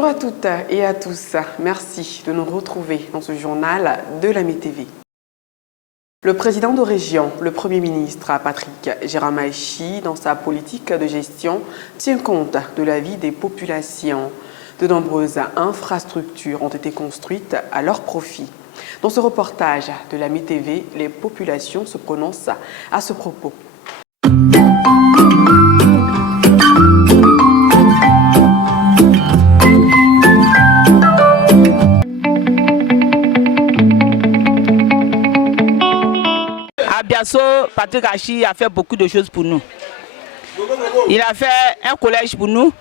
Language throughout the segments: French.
Bonjour à toutes et à tous. Merci de nous retrouver dans ce journal de la MTV. Le président de région, le Premier ministre Patrick Jeremiah, dans sa politique de gestion, tient compte de la vie des populations. De nombreuses infrastructures ont été construites à leur profit. Dans ce reportage de la MTV, les populations se prononcent à ce propos. Abiasso, Patrick Hachi a fait beaucoup de choses pour nous. Il a fait un collège pour nous,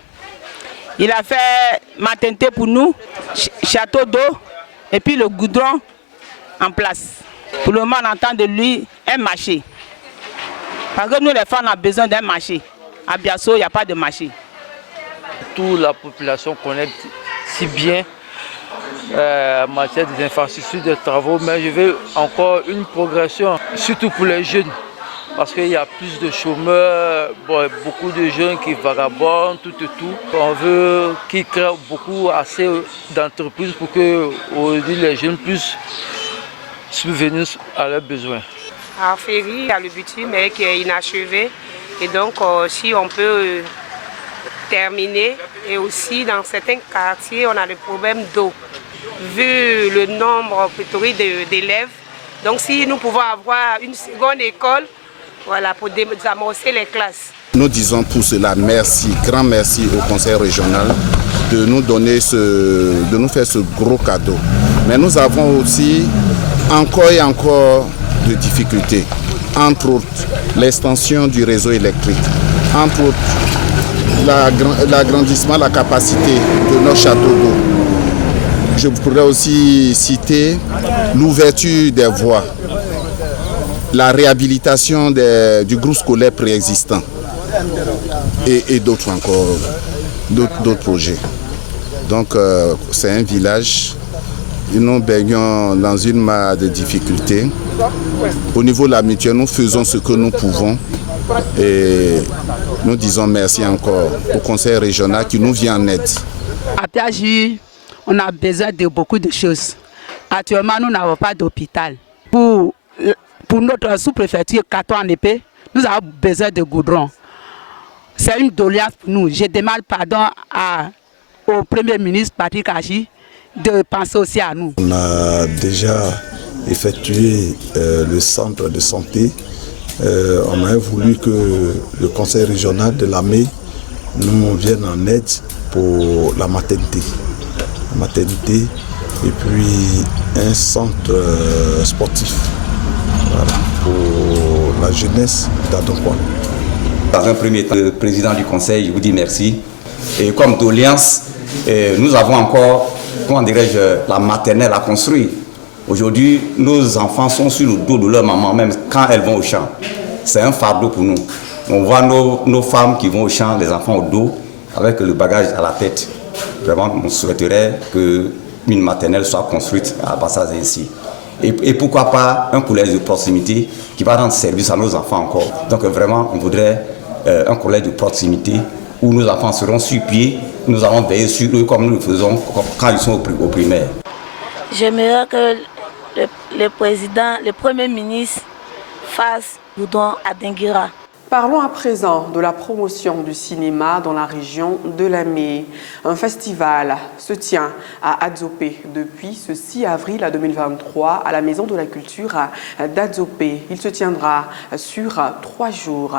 il a fait maternité pour nous, château d'eau et puis le goudron en place. Pour le moment, on entend de lui un marché. Parce que nous, les femmes, on a besoin d'un marché. À Biasso, il n'y a pas de marché. Toute la population connaît si bien en matière des infrastructures, des travaux, mais je veux encore une progression, surtout pour les jeunes. Parce qu'il y a plus de chômeurs, beaucoup de jeunes qui vagabondent, tout et tout. On veut qu'ils créent beaucoup assez d'entreprises pour que les jeunes puissent subvenir à leurs besoins. À Ferry, il y a le bitume qui est inachevé. Et donc, si on peut terminer, et aussi dans certains quartiers, on a le problème d'eau. Vu le nombre pléthorique d'élèves, donc si nous pouvons avoir une seconde école, voilà, pour désamorcer les classes. Nous disons pour cela merci, grand merci au conseil régional de nous donner de nous faire ce gros cadeau. Mais nous avons aussi encore et encore de difficultés. Entre autres, l'extension du réseau électrique. Entre autres, l'agrandissement, la capacité de nos châteaux d'eau. Je pourrais aussi citer l'ouverture des voies, la réhabilitation du groupe scolaire préexistant et d'autres encore, d'autres projets. Donc c'est un village, nous baignons dans une mare de difficultés. Au niveau de la mutuelle, nous faisons ce que nous pouvons et nous disons merci encore au conseil régional qui nous vient en aide. À Piagy, on a besoin de beaucoup de choses. Actuellement, nous n'avons pas d'hôpital. Pour notre sous-préfecture Caton-en-Épée, nous avons besoin de goudron. C'est une doléance pour nous. Je demande pardon au Premier ministre Patrick Hachi de penser aussi à nous. On a déjà effectué le centre de santé. On a voulu que le conseil régional de l'AME nous vienne en aide pour la maternité. Et puis un centre sportif, voilà, pour la jeunesse d'Adonquan. Dans un premier temps, le président du conseil, je vous dis merci. Et comme doléance, nous avons encore, comment dirais-je, la maternelle à construire. Aujourd'hui, nos enfants sont sur le dos de leur maman, même quand elles vont au champ. C'est un fardeau pour nous. On voit nos femmes qui vont au champ, les enfants au dos, avec le bagage à la tête. Vraiment, on souhaiterait qu'une maternelle soit construite à Bassaz ainsi. Et pourquoi pas un collège de proximité qui va rendre service à nos enfants encore. Donc vraiment, on voudrait un collège de proximité où nos enfants seront sur pied. Nous allons veiller sur eux comme nous le faisons quand ils sont au primaire. J'aimerais que le président, le Premier ministre fasse goudron à Dinguira. Parlons à présent de la promotion du cinéma dans la région de Lamé. Un festival se tient à Adzopé depuis ce 6 avril 2023 à la Maison de la Culture d'Adzopé. Il se tiendra sur 3 jours.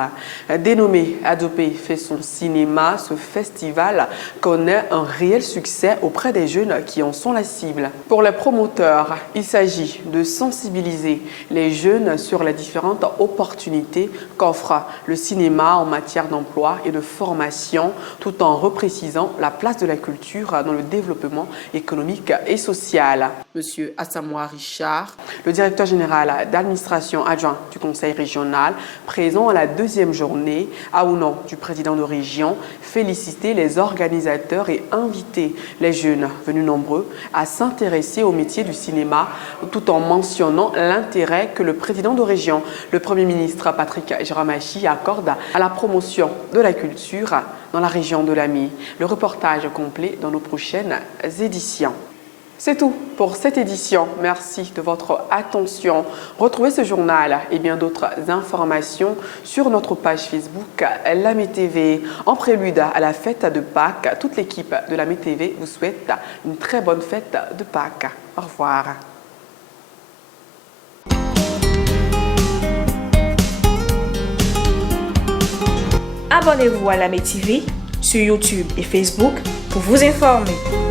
Dénommé Adzopé fait son cinéma, ce festival connaît un réel succès auprès des jeunes qui en sont la cible. Pour les promoteurs, il s'agit de sensibiliser les jeunes sur les différentes opportunités qu'offre le cinéma en matière d'emploi et de formation, tout en reprécisant la place de la culture dans le développement économique et social. Monsieur Assamoah Richard, le directeur général d'administration adjoint du conseil régional, présent à la 2e journée, a au nom du président de région, félicité les organisateurs et invité les jeunes venus nombreux à s'intéresser au métier du cinéma, tout en mentionnant l'intérêt que le président de région, le Premier ministre Patrick Jeremiah, qui accorde à la promotion de la culture dans la région de Lamé. Le reportage complet dans nos prochaines éditions. C'est tout pour cette édition. Merci de votre attention. Retrouvez ce journal et bien d'autres informations sur notre page Facebook Lamé TV. En prélude à la fête de Pâques, toute l'équipe de Lamé TV vous souhaite une très bonne fête de Pâques. Au revoir. Abonnez-vous à Lamé TV sur YouTube et Facebook pour vous informer.